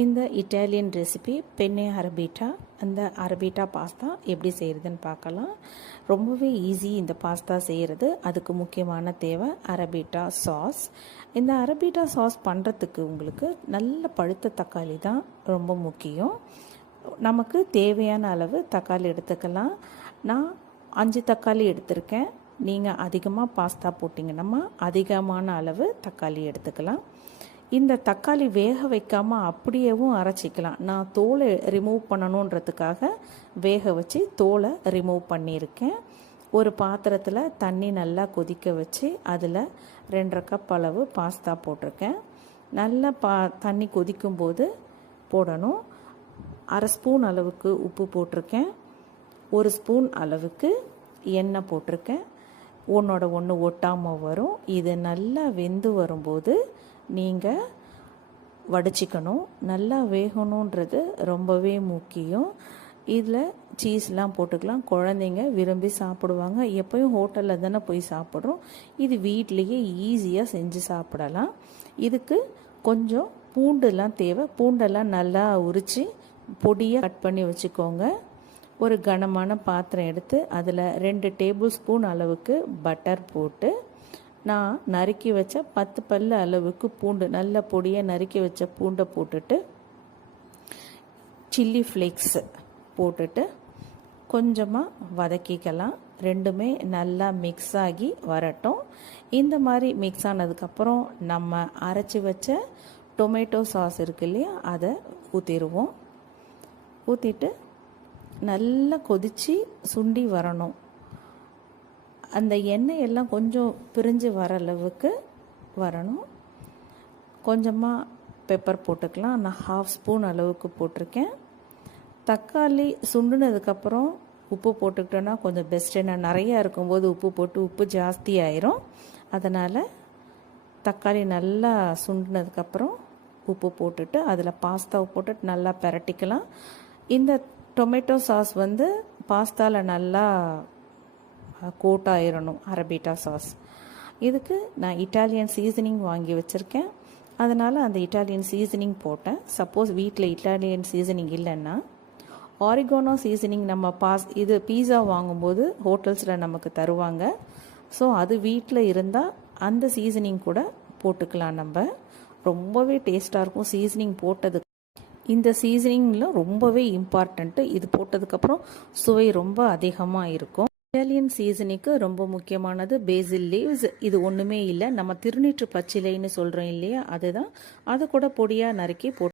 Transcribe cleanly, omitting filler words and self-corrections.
இந்த Italian recipe penne அரபிட்டா. அந்த அரபிட்டா pasta எப்படி செய்கிறதுன்னு பார்க்கலாம். ரொம்பவே ஈஸி இந்த பாஸ்தா செய்கிறது. அதுக்கு முக்கியமான தேவை அரபிட்டா சாஸ். இந்த அரபிட்டா சாஸ் பண்ணுறதுக்கு உங்களுக்கு நல்ல பழுத்த தக்காளி தான் ரொம்ப முக்கியம். நமக்கு தேவையான அளவு தக்காளி எடுத்துக்கலாம். நான் 5 தக்காளி எடுத்திருக்கேன். நீங்கள் அதிகமாக பாஸ்தா போட்டிங்கன்னா அதிகமான அளவு தக்காளி எடுத்துக்கலாம். இந்த தக்காளி வேக வைக்காமல் அப்படியேவும் அரைச்சிக்கலாம். நான் தோலை ரிமூவ் பண்ணணுன்றதுக்காக வேக வச்சு தோலை ரிமூவ் பண்ணியிருக்கேன். ஒரு பாத்திரத்தில் தண்ணி நல்லா கொதிக்க வச்சு அதில் 2.5 கப் அளவு பாஸ்தா போட்டிருக்கேன். நல்லா தண்ணி கொதிக்கும்போது போடணும். 1/2 ஸ்பூன் அளவுக்கு உப்பு போட்டிருக்கேன். 1 ஸ்பூன் அளவுக்கு எண்ணெய் போட்டிருக்கேன். ஒன்றோட ஒன்று ஒட்டாமல் வரும். இது நல்லா வெந்து வரும்போது நீங்கள் வடிச்சிக்கணும். நல்லா வேகணுன்றது ரொம்பவே முக்கியம். இதில் சீஸ்லாம் போட்டுக்கலாம். குழந்தைங்க விரும்பி சாப்பிடுவாங்க. எப்போயும் ஹோட்டலில் தானே போய் சாப்பிட்றோம். இது வீட்லேயே ஈஸியாக செஞ்சு சாப்பிடலாம். இதுக்கு கொஞ்சம் பூண்டெல்லாம் தேவை. பூண்டெல்லாம் நல்லா உரித்து பொடியாக கட் பண்ணி வச்சுக்கோங்க. ஒரு கனமான பாத்திரம் எடுத்து அதில் 2 டேபிள் ஸ்பூன் அளவுக்கு பட்டர் போட்டு நான் நறுக்கி வச்ச 10 பல்லு அளவுக்கு பூண்டு, நல்ல பொடியாக நறுக்கி வச்ச பூண்டை போட்டுட்டு சில்லி ஃப்ளேக்ஸ் போட்டுட்டு கொஞ்சமாக வதக்கிக்கலாம். ரெண்டுமே நல்லா மிக்ஸ் ஆகி வரட்டும். இந்த மாதிரி மிக்ஸ் ஆனதுக்கப்புறம் நம்ம அரைச்சி வச்ச டொமேட்டோ சாஸ் இருக்கு இல்லையா, அதை ஊற்றிடுவோம். ஊற்றிட்டு நல்லா கொதித்து சுண்டி வரணும். அந்த எண்ணெய் எல்லாம் கொஞ்சம் பிரிஞ்சு வர அளவுக்கு வரணும். கொஞ்சமாக பெப்பர் போட்டுக்கலாம். நான் 1/2 ஸ்பூன் அளவுக்கு போட்டிருக்கேன். தக்காளி சுண்டுனதுக்கப்புறம் உப்பு போட்டுக்கிட்டோன்னா கொஞ்சம் பெஸ்ட்டு. நான் நிறையா இருக்கும்போது உப்பு போட்டு உப்பு ஜாஸ்தி ஆயிரும். அதனால் தக்காளி நல்லா சுண்டுனதுக்கப்புறம் உப்பு போட்டுட்டு அதில் பாஸ்தாவை போட்டுட்டு நல்லா பிரட்டிக்கலாம். இந்த டொமேட்டோ சாஸ் பாஸ்தாவில் நல்லா கோட் ஆயிரணும். அரபிட்டா சாஸ் இதுக்கு நான் இட்டாலியன் சீசனிங் வாங்கி வச்சுருக்கேன். அதனால் அந்த இட்டாலியன் சீசனிங் போட்டேன். சப்போஸ் வீட்டில் இட்டாலியன் சீசனிங் இல்லைன்னா ஆரிகானோ சீசனிங் நம்ம இது பீஸா வாங்கும்போது ஹோட்டல்ஸில் நமக்கு தருவாங்க. ஸோ அது வீட்டில் இருந்தால் அந்த சீசனிங் கூட போட்டுக்கலாம். நம்ம ரொம்பவே டேஸ்ட்டாக இருக்கும் சீசனிங் போட்டது. இந்த சீசனிங்கில் ரொம்பவே இம்பார்ட்டண்ட்டு. இது போட்டதுக்கப்புறம் சுவை ரொம்ப அதிகமாக இருக்கும். இட்டாலியன் சீசனுக்கு ரொம்ப முக்கியமானது பேசில் லீவ்ஸ். இது ஒன்றுமே இல்லை, நம்ம திருநீற்று பச்சிலைன்னு சொல்கிறோம் இல்லையா, அதுதான். அதை கூட பொடியாக நறுக்கி போட்டு